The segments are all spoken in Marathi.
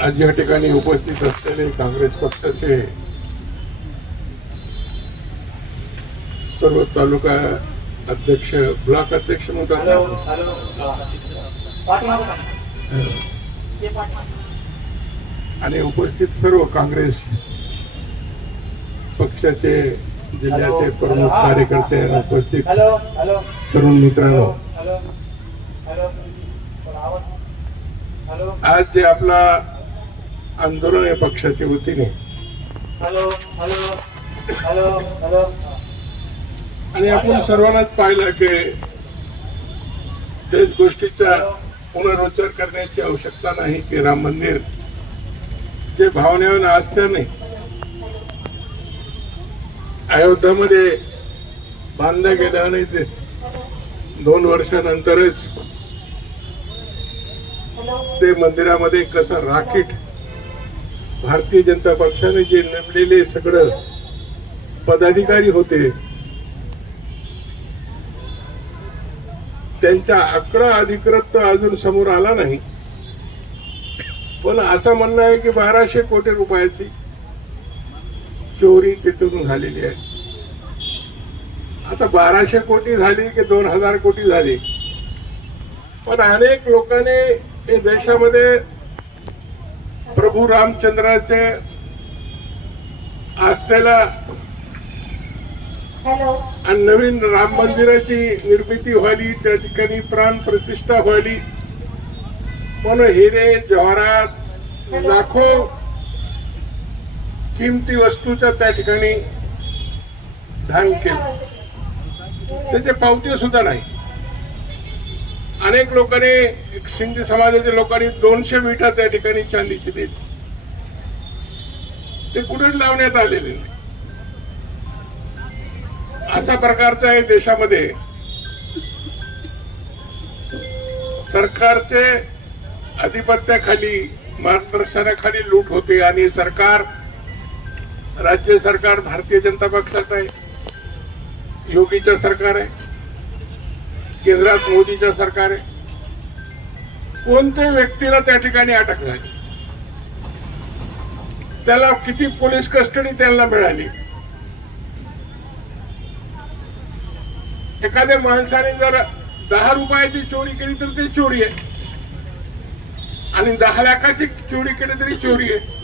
आज या ठिकाणी उपस्थित असलेले काँग्रेस पक्षाचे सर्व तालुका अध्यक्ष, ब्लॉक अध्यक्ष म्हणतात आणि उपस्थित सर्व काँग्रेस पक्षाचे जिल्ह्याचे प्रमुख कार्यकर्ते आणि उपस्थित तरुण मित्रांनो, आज जे आपला आंदोलन आहे पक्षाच्या वतीने आणि आपण सर्वांनाच पाहिलं की त्याच गोष्टीचा पुनरुच्चार करण्याची आवश्यकता नाही की राम मंदिर जे भावनेवर आस्थेने अयोध्यामध्ये बांधलं गेलं आणि ते 2 वर्षानंतरच ते मंदिरामध्ये कसं राखीट भारतीय जनता पक्षाने जे नेमलेले सगळं पदाधिकारी होते त्यांचा आकडा अधिकृत अजून समोर आला नाही, पण असं म्हणणं आहे की 1200 कोटी रुपयाची चोरी तिथून झालेली आहे. आता 1200 कोटी झाली की 2000 कोटी झाली, पण अनेक लोकांनी या देशामध्ये प्रभू रामचंद्राचे आस्थेला आणि नवीन राम मंदिराची निर्मिती व्हावी, त्या ठिकाणी प्राण प्रतिष्ठा व्हावी म्हणून हिरे जवाहरात लाखो किमती वस्तूचा त्या ठिकाणी दान केलं, त्याचे पावती सुद्धा नाही. अनेक लोकांनी, सिंधी समाजाच्या लोकांनी 200 विटा त्या ठिकाणी चांदीची दिली, ते कुठेच लावण्यात आलेले नाही. अशा प्रकारचं आहे देशामध्ये सरकारचे अधिपत्याखाली मार्गदर्शनाखाली लूट होते आणि सरकार, राज्य सरकार भारतीय जनता पक्षाचं आहे, योगीचं सरकार आहे, केंद्रात मोदीचं सरकार आहे. कोणत्याही व्यक्तीला त्या ठिकाणी अटक झाली, त्याला किती पोलीस कस्टडी त्यांना मिळाली. एखाद्या माणसाने जर 10 रुपयाची चोरी केली तर ती चोरी आहे आणि 10 लाखाची चोरी केली तरी चोरी आहे.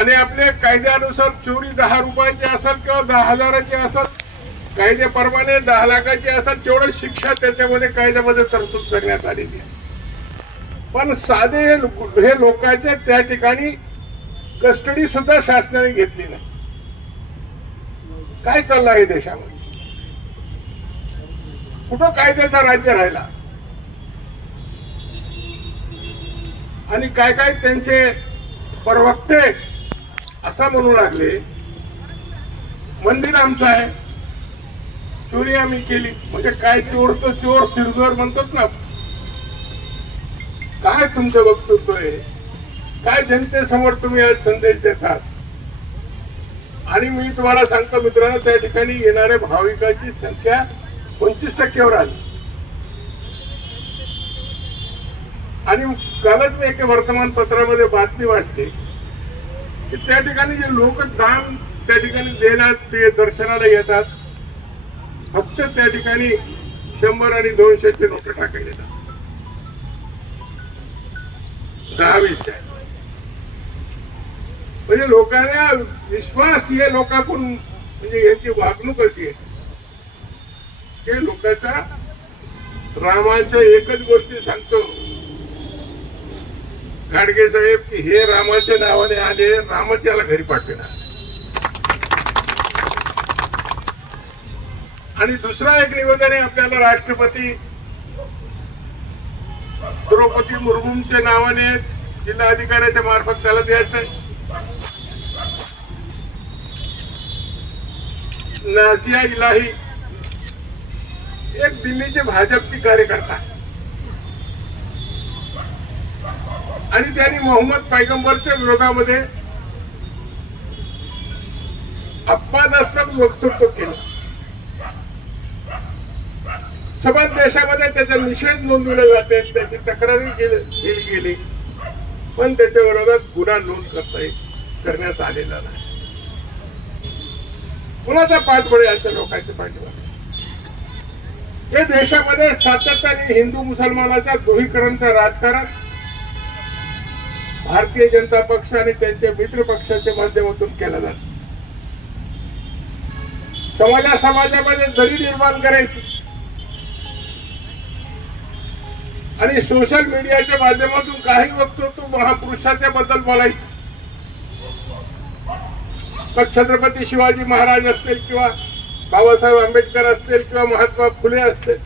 आणि आपल्या कायद्यानुसार चोरी 10 रुपयाची असेल किंवा 10,000ची असेल, कायद्याप्रमाणे 10 लाखाची असेल तेवढं शिक्षा त्याच्यामध्ये कायद्यामध्ये तरतूद करण्यात आलेली आहे. पण साधे हे लोकांच्या त्या ठिकाणी कस्टडी सुद्धा शासनाने घेतली नाही. काय चाललं आहे देशामध्ये? कुठं कायद्याचा राज्य राहिला? आणि काय काय त्यांचे प्रवक्ते असं म्हणू लागले, मंदिर आमचं आहे, चोरी आम्ही केली. म्हणजे काय, चोर तो चोर सिरजोर म्हणतात ना. काय तुमचं वक्तव्य आहे? काय जनतेसमोर तुम्ही आज संदेश देतात? आणि मी तुम्हाला सांगतो मित्रांनो, त्या ठिकाणी येणाऱ्या भाविकांची संख्या 25% आली. आणि कालच मी एका वर्तमानपत्रामध्ये बातमी वाचली की त्या ठिकाणी जे लोक दान त्या ठिकाणी देण्यात, ते दर्शनाला येतात, फक्त त्या ठिकाणी 100 आणि 200चे नोट टाकायला येतात. 10-20 म्हणजे लोकांना विश्वास हे लोकांकडून, म्हणजे यांची वागणूक अशी आहे की लोकांचा रामाच्या एकच गोष्टी सांगतो गाडगे साहेब की हे रामाच्या नावाने आले, रामच याला घरी पाठविणार. आणि दुसरा एक निवेदन आहे आपल्याला राष्ट्रपती द्रौपदी मुर्मूंच्या नावाने जिल्हाधिकाऱ्याच्या मार्फत त्याला द्यायचंय. नाझिया इलाही एक दिल्लीचे भाजपची कार्यकर्ता आणि त्यांनी मोहम्मद पैगंबरच्या विरोधामध्ये अपमानास्पद वक्तव्य केलं. समान देशामध्ये त्याचा निषेध नोंदवले जाते, त्याची तक्रारी केली गेली, पण त्याच्या विरोधात गुन्हा नोंद करण्यात आलेला नाही. कुणाचा पाठबळ आहे अशा लोकांच्या पाठीवर? या देशामध्ये सातत्याने हिंदू मुसलमानाच्या ध्रुवीकरणचं राजकारण भारतीय जनता पक्ष आणि त्यांच्या मित्र पक्षाच्या माध्यमातून केलं जातं. समाजामध्ये दरी निर्माण करायची आणि सोशल मीडियाच्या माध्यमातून काही वक्तृत्व महापुरुषाच्या बद्दल बोलायचं. छत्रपती शिवाजी महाराज असतील किंवा बाबासाहेब आंबेडकर असतील किंवा महात्मा फुले असतील,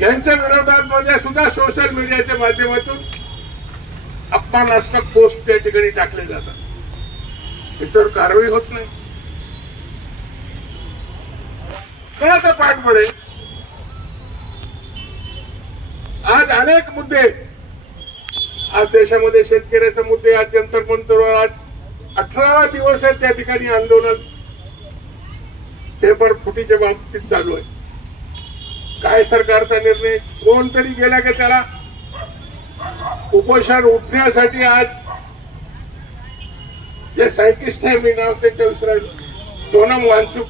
यांच्या विरोधात म्हणजे सुद्धा सोशल मीडियाच्या माध्यमातून अपमानास्पद पोस्ट त्या ठिकाणी टाकले जातात. त्याच्यावर कारवाई होत नाही. कोणाचा पाठबळ आहे? आज अनेक मुद्दे, आज देशामध्ये शेतकऱ्याचे मुद्दे, आज जंतर मंतरवर आज 18वा दिवस आहे त्या ठिकाणी आंदोलन पेपर फुटीच्या बाबतीत चालू आहे. काय सरकारचा निर्णय? कोणतरी गेला की त्याला उपोषण उठण्यासाठी आज जे सायंटिस्ट आहे, मी नाव त्याच्या विसरायला, सोनम वांगचुक,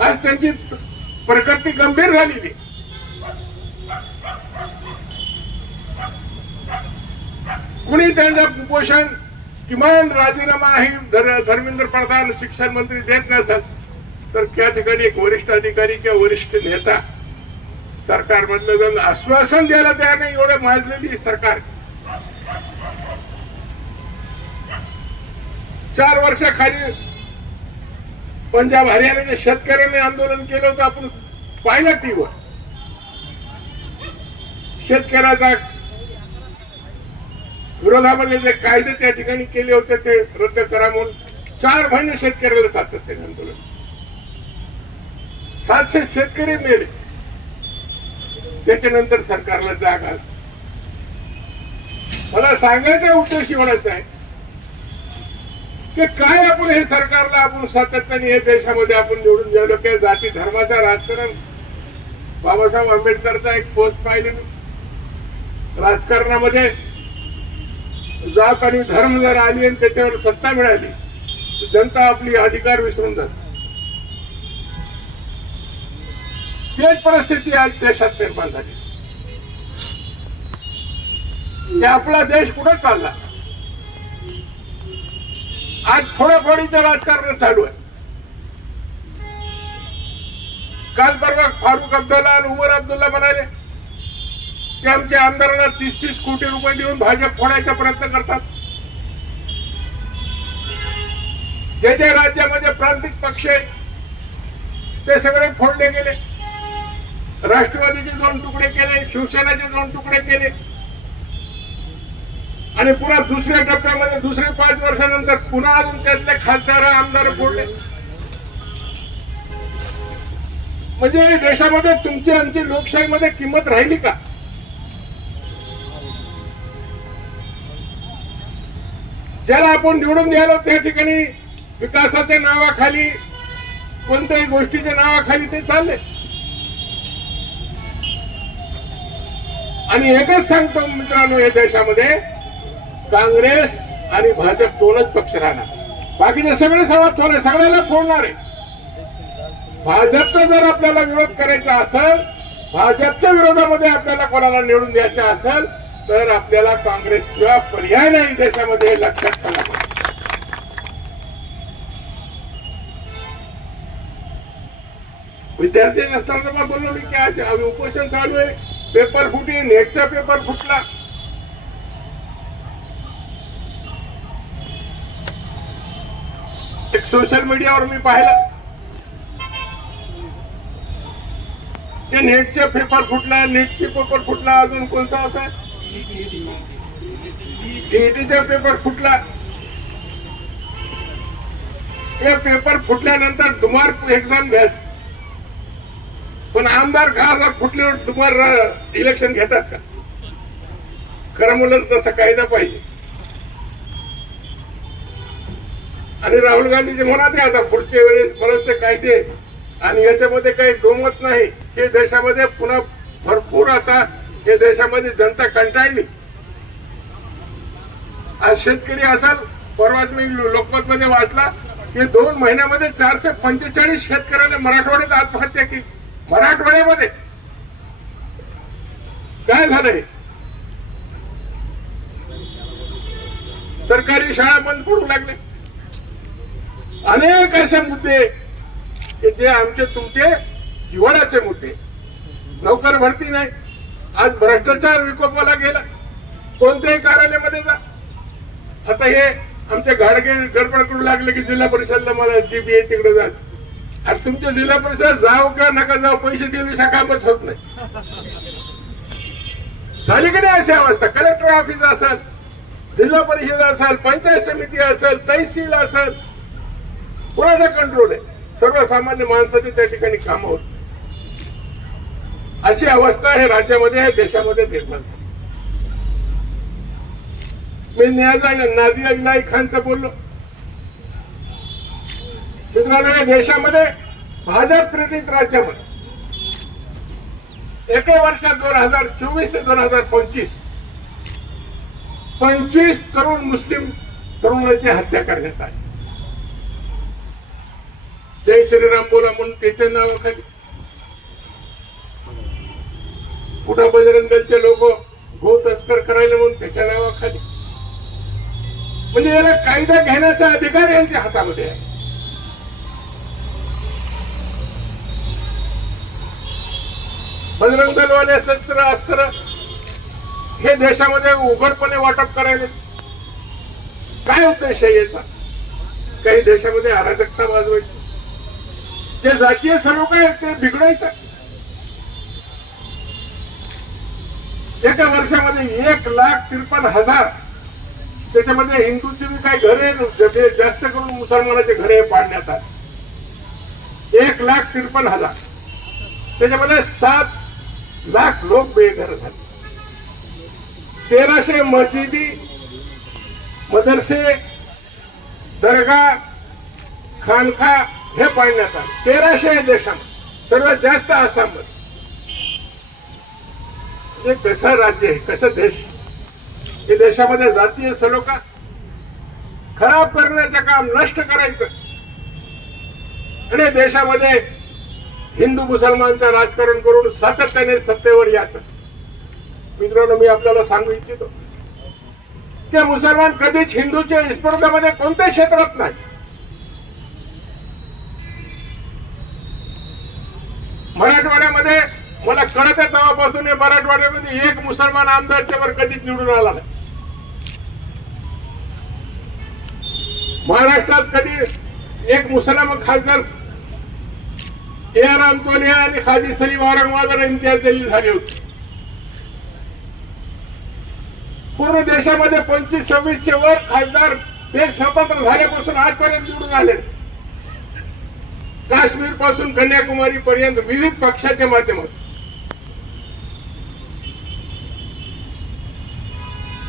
आज त्यांची प्रकृती गंभीर झालेली. कुणी त्यांचा उपोषण किमान राजीनामा ही धर्मेंद्र प्रधान शिक्षण मंत्री देत नसेल तर त्या ठिकाणी एक वरिष्ठ अधिकारी किंवा वरिष्ठ नेता सरकारमधलं जर आश्वासन द्यायला तयार नाही, एवढं माजलेली सरकार. 4 वर्षाखाली पंजाब हरियाणाच्या शेतकऱ्यांनी आंदोलन केलं होतं, आपण पाहिलं टीव्हीवर. शेतकऱ्याचा विरोधामध्ये जे कायदे त्या ठिकाणी केले होते ते रद्द करा म्हणून 4 महिने शेतकऱ्याला सातत्याने आंदोलन. 700 शेतकरी मेले. त्याच्यानंतर सरकारला जाग आली. मला सांगायचा उद्देश एवढाच आहे की काय आपण हे सरकारला आपण सातत्याने या देशामध्ये आपण निवडून द्यावं की जाती धर्माचं राजकारण. बाबासाहेब आंबेडकरचा एक पोस्ट पाहिली, राजकारणामध्ये जात आणि धर्म जर आली आणि त्याच्यावर सत्ता मिळाली तर जनता आपली अधिकार विसरून जाते. तेच परिस्थिती आज देशात निर्माण झाली. आपला देश कुठे चालला? आज फोडाफोडीचं राजकारण चालू आहे. काल परवा फारुख अब्दुल्ला आणि उमर अब्दुल्ला म्हणाले की आमच्या आमदारांना 30-30 कोटी रुपये देऊन भाजप फोडायचा प्रयत्न करतात. जे जे राज्यामध्ये प्रांतिक पक्ष आहे ते सगळे फोडले गेले. राष्ट्रवादीचे 2 तुकडे केले, शिवसेनेचे 2 तुकडे केले आणि पुन्हा दुसऱ्या टप्प्यामध्ये दुसरे 5 वर्षानंतर पुन्हा अजून त्यातले खासदार आमदार फोडले. म्हणजे देशामध्ये तुमची आमची लोकशाहीमध्ये किंमत राहिली का? ज्याला आपण निवडून द्यायला त्या ठिकाणी विकासाच्या नावाखाली कोणत्याही गोष्टीच्या नावाखाली ते चालले. आणि एकच सांगतो मित्रांनो, या देशामध्ये काँग्रेस आणि भाजप 2च पक्ष राहणार. बाकीचे सगळे सगळ्याला फोडणार आहे. भाजपचा जर आपल्याला विरोध करायचा असेल, भाजपच्या विरोधामध्ये आपल्याला कोणाला निवडून द्यायचं असेल तर आपल्याला काँग्रेस शिवाय पर्याय नाही देशामध्ये, लक्षात ठेवा. विद्यार्थी असताना बोललो मी की आज उपोषण चालू आहे, पेपर फुटी, नेटचा पेपर फुटला. एक सोशल मीडियावर मी पाहिलं ते नेटचा पेपर फुटला, नेटचे पेपर फुटला, अजून कोणता होता टीईटीचा पेपर फुटला. हे पेपर फुटल्यानंतर दुमार एक्झाम घ्यायचं, पण आमदार का फुटल्यावर दुमार इलेक्शन घेतात का? खरं मुलं तसा कायदा पाहिजे. आणि राहुल गांधीचे म्हणा ते आता पुढच्या वेळेस बरेचसे कायदे आणि याच्यामध्ये काही दोमत नाही. हे देशामध्ये पुन्हा भरपूर आता हे देशामध्ये जनता कंटाळली. आज शेतकरी असाल, परवाच मी लोकमत मध्ये वाचला की 2 महिन्यामध्ये 445 शेतकऱ्याने मराठवाड्यात आत्महत्या केली. मराठवाड्यामध्ये काय झालंय? सरकारी शाळा बंद पडू लागले. अनेक असे मुद्दे की जे आमचे तुमचे जिव्हाळ्याचे मुद्दे. नोकर भरती नाही. आज भ्रष्टाचार विकोपाला गेला. कोणत्याही कार्यालयामध्ये जा. आता हे आमचे गाडगे गडबड करू लागले की जिल्हा परिषदला मला जीबी आहे तिकडे जायचं. आज तुमच्या जिल्हा परिषद जाऊ का नका जाऊ, पैसे दिल्याशिवाय कामच होत नाही. झाली की नाही अशी अवस्था? कलेक्टर ऑफिस असेल, जिल्हा परिषद असेल, पंचायत समिती असेल, तहसील असेल, कोणाचा कंट्रोल आहे? सर्वसामान्य माणसाचे त्या ठिकाणी काम होत. अशी अवस्था हे राज्यामध्ये हे देशामध्ये निर्माण. मी नादिया इलाही खानचं बोललो. मित्रांनो, या देशामध्ये भाजप प्रेरित राज्यामध्ये एका वर्षात 2024 ते 2025 25 तरुण मुस्लिम तरुणांची हत्या करण्यात आली. जय श्रीराम बोला म्हणून त्याच्या नावाखाली कुठं बजरंग दलचे लोक गो तस्कर करायला म्हणून त्याच्या नावाखाली. म्हणजे याला कायदा घेण्याचा अधिकार यांच्या हातामध्ये आहे. बजरंग दलवाले शस्त्र अस्त्र हे देशामध्ये उघडपणे वाटप करायले. काय उद्देश आहे याचा? काही देशामध्ये अराजकता वाजवायची, जे जातीय स्वरूप आहे ते बिघडायचं. एका वर्षामध्ये 1,53,000 त्याच्यामध्ये हिंदूची बी काही घरे जास्त करून मुसलमानाचे घरे पाडण्यात आले. 1,53,000 त्याच्यामध्ये 7 लाख लोक बेघर झाले. 1300 मस्जिदी, मदरसे, दर्गा, खानखा हे पाडण्यात आले. 1300 देशामध्ये, सर्वात जास्त आसाममध्ये. हे कसं राज्य आहे, कसं देश? हे देशामध्ये जातीय सलोखा खराब करण्याचं काम, नष्ट करायचं आणि देशामध्ये हिंदू मुसलमानचं राजकारण करून सातत्याने सत्तेवर यायचं. मित्रांनो, मी आपल्याला सांगू इच्छितो की मुसलमान कधीच हिंदूच्या स्पर्धेमध्ये कोणत्याही क्षेत्रात नाही. मराठवाड्यामध्ये मला कळत आहे तेव्हापासून मराठवाड्यामध्ये एक मुसलमान आमदारच्या वर कधीच निवडून आला नाही. महाराष्ट्रात कधी एक मुसलमान खासदार AR अंतोलिया आणि खाजी सलीम औरंगाबाद इम्तियाज जलील झाले होते. पूर्ण देशामध्ये 25-26 वर खासदार देश स्वतंत्र झाल्यापासून आजपर्यंत निवडून आले. काश्मीर पासून कन्याकुमारी पर्यंत विविध पक्षाच्या माध्यमातून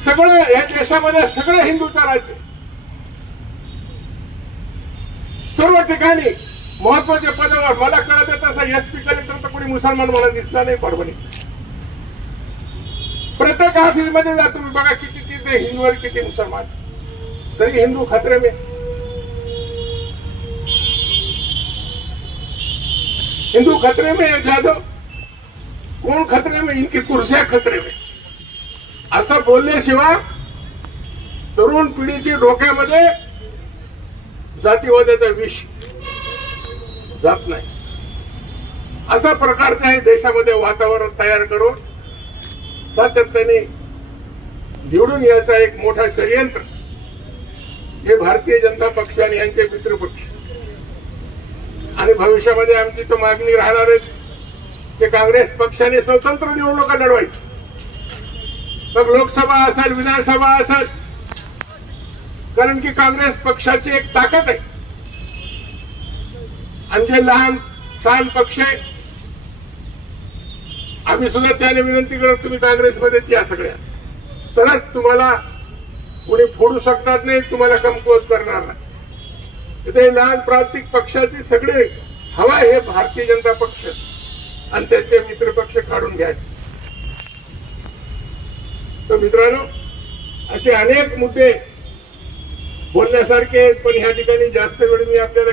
सगळं या देशामध्ये सगळं हिंदूचं राज्य. सर्व ठिकाणी महत्वाच्या पदावर मला कळत आहे तसा SP कलेक्टर तर कोणी मुसलमान मला दिसला नाही परभणी. प्रत्येक ऑफिस मध्ये जा तुम्ही बघा किती तिथे हिंदू आणि किती मुसलमान. तरी हिंदू खतरे में, हिंदू खतरे में है जादव. कोण खतरे में? इनकी कुर्सियां खतरे में. असं बोलल्याशिवाय तरुण पिढीची डोक्यामध्ये जातीवादाचा विष जात नाही. अशा प्रकारचे हे देशामध्ये वातावरण तयार करून सातत्याने निवडून यायचा एक मोठा षडयंत्र हे भारतीय जनता पक्ष आणि यांचे मित्र पक्ष. आणि भविष्यामध्ये आमची तो मागणी राहणार आहे की काँग्रेस पक्षाने स्वतंत्र निवडणुका लढवायची. मग लोकसभा असेल, विधानसभा असेल, कारण की काँग्रेस पक्षाची एक ताकद आहे. आणि जे लहान सहान पक्ष आहे आम्ही सुद्धा त्याने विनंती करत तुम्ही काँग्रेसमध्ये या सगळ्या, तरच तुम्हाला कोणी फोडू शकतात नाही, तुम्हाला कमकुवत करणार नाही. इथे लहान प्रांतिक पक्षाचे सगळे हवा हे भारतीय जनता पक्ष आणि त्याचे मित्र पक्ष काढून घ्यायचे. तर मित्रांनो, असे अनेक मुद्दे बोलण्यासारखे आहेत, पण ह्या ठिकाणी जास्त वेळ मी आपल्याला